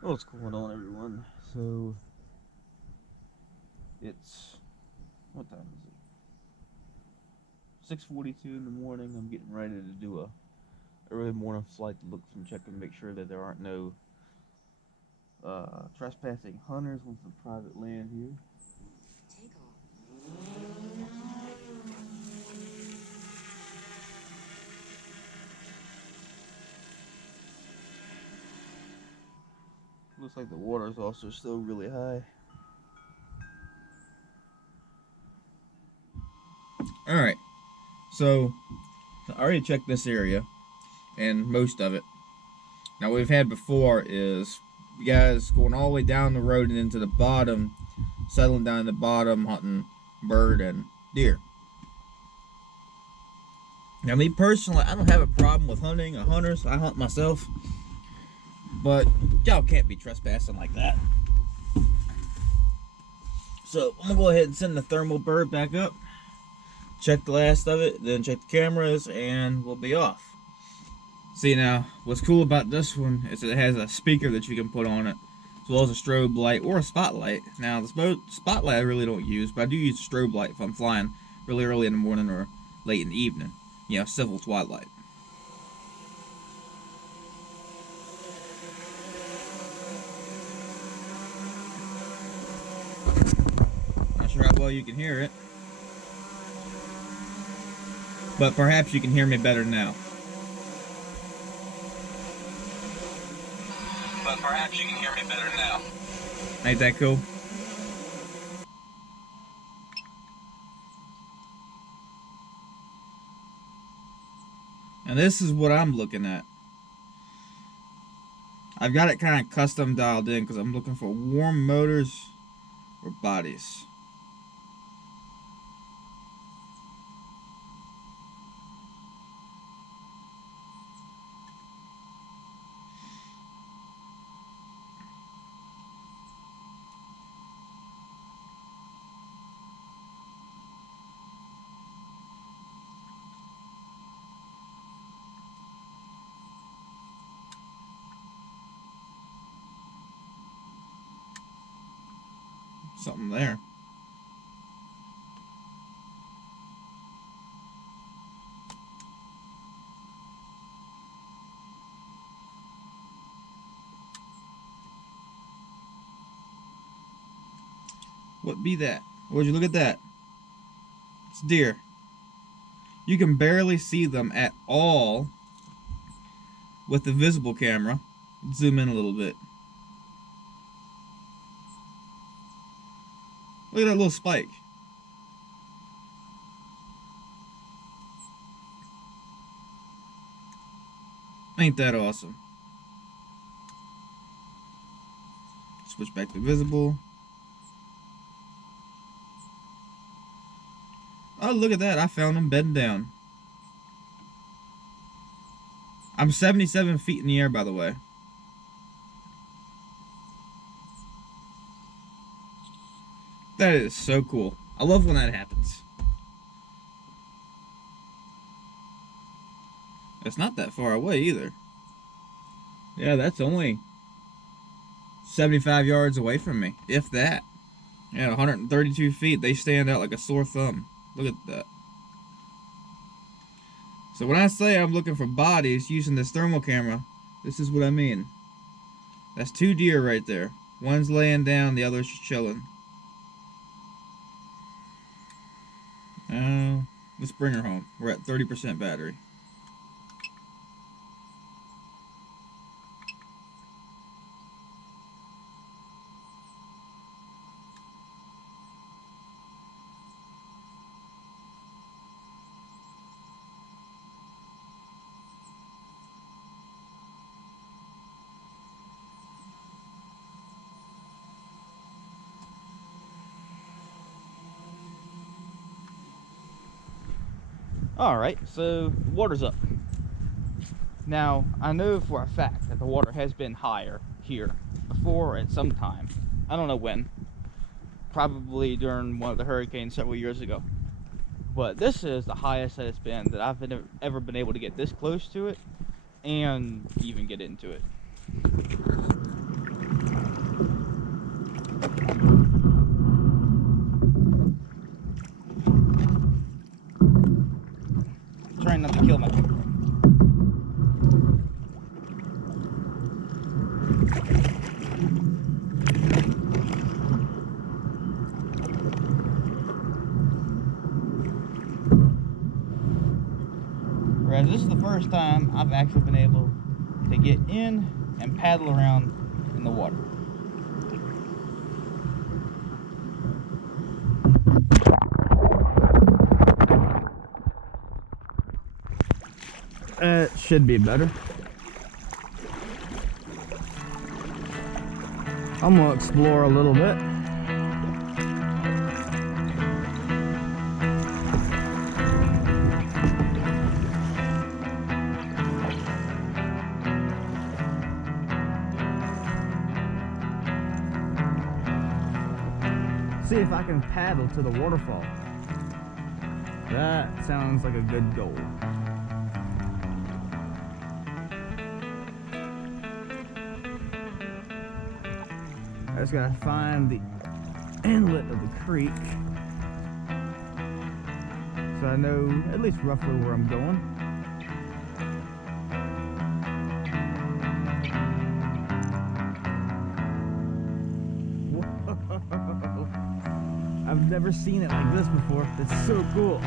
What's going on, everyone? So it's what time is it? 6:42 in the morning. I'm getting ready to do a early morning flight to look and check and make sure that there aren't no trespassing hunters on some private land here. Looks like the water is also still really high. All right, so I already checked this area and most of it. Now, what we've had before is you guys going all the way down the road and into the bottom, settling down the bottom, hunting bird and deer. Now, me personally, I don't have a problem with hunting or hunters. I hunt myself, but y'all can't be trespassing like that. So I'm gonna go ahead and send the thermal bird back up, check the last of it, then check the cameras, and we'll be off. See, now, what's cool about this one is it has a speaker that you can put on it, as well as a strobe light or a spotlight. Now, the spotlight I really don't use, but I do use a strobe light if I'm flying really early in the morning or late in the evening. You know, civil twilight. Not sure how well you can hear it, but perhaps you can hear me better now. But perhaps you can hear me better now. Ain't that cool? And this is what I'm looking at. I've got it kind of custom dialed in because I'm looking for warm motors or bodies. Something there. What be that? Would you look at that? It's deer. You can barely see them at all with the visible camera. Zoom in a little bit. Look at that little spike. Ain't that awesome? Switch back to visible. Oh, look at that. I found them bedding down. I'm 77 feet in the air, by the way. That is so cool. I love when that happens. It's not that far away either. Yeah, that's only 75 yards away from me, if that. Yeah, 132 feet. They stand out like a sore thumb. Look at that. So when I say I'm looking for bodies using this thermal camera, this is what I mean. That's two deer right there. One's laying down, the other's just chilling. Let's bring her home. We're at 30% battery. Alright, so the water's up. Now, I know for a fact that the water has been higher here before at some time. I don't know when. Probably during one of the hurricanes several years ago. But this is the highest that it's been that I've ever been able to get this close to it and even get into it. Whereas this is the first time I've actually been able to get in and paddle around in the water. It should be better. I'm gonna explore a little bit. See if I can paddle to the waterfall. That sounds like a good goal. I just gotta find the inlet of the creek so I know at least roughly where I'm going. Whoa. I've never seen it like this before. It's so cool.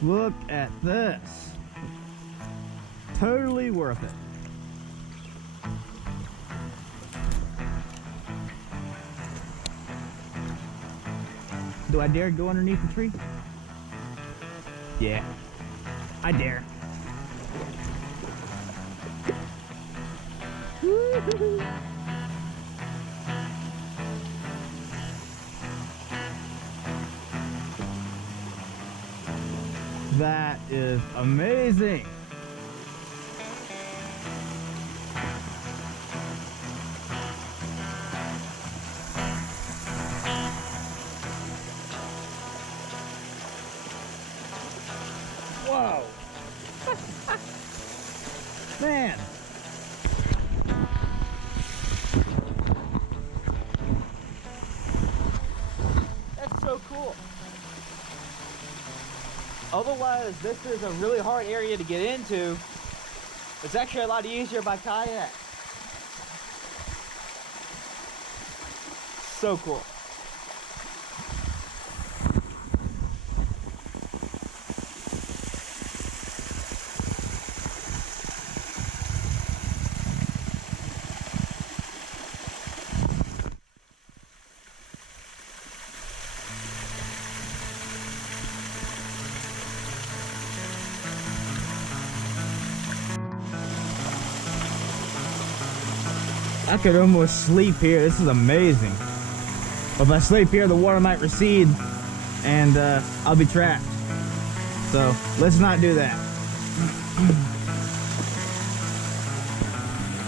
Look at this. Totally worth it. Do I dare go underneath the tree? Yeah, I dare. Woo-hoo-hoo. That is amazing. Whoa. Man. That's so cool. Otherwise, this is a really hard area to get into. It's actually a lot easier by kayak. So cool. I could almost sleep here. This is amazing. But if I sleep here, the water might recede and I'll be trapped. So let's not do that.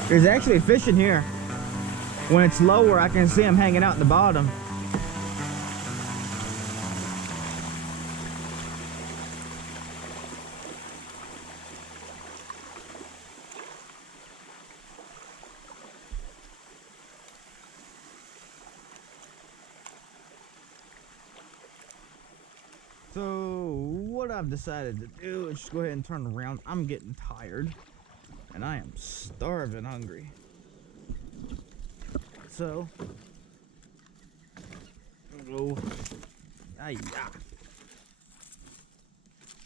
There's actually fish in here. When it's lower, I can see them hanging out in the bottom. So what I've decided to do is just go ahead and turn around. I'm getting tired and I am starving hungry. So go.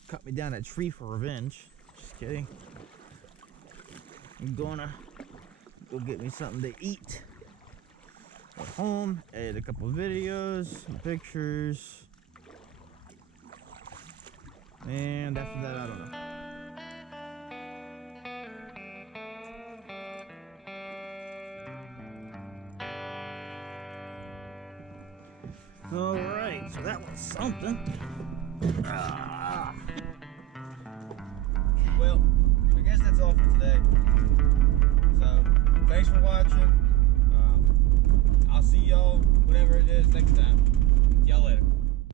Cut me down a tree for revenge. Just kidding. I'm gonna go get me something to eat at home, edit a couple videos, some pictures. And after that, I don't know. Alright, so that was something. Well, I guess that's all for today. So, thanks for watching. I'll see y'all, whatever it is, next time.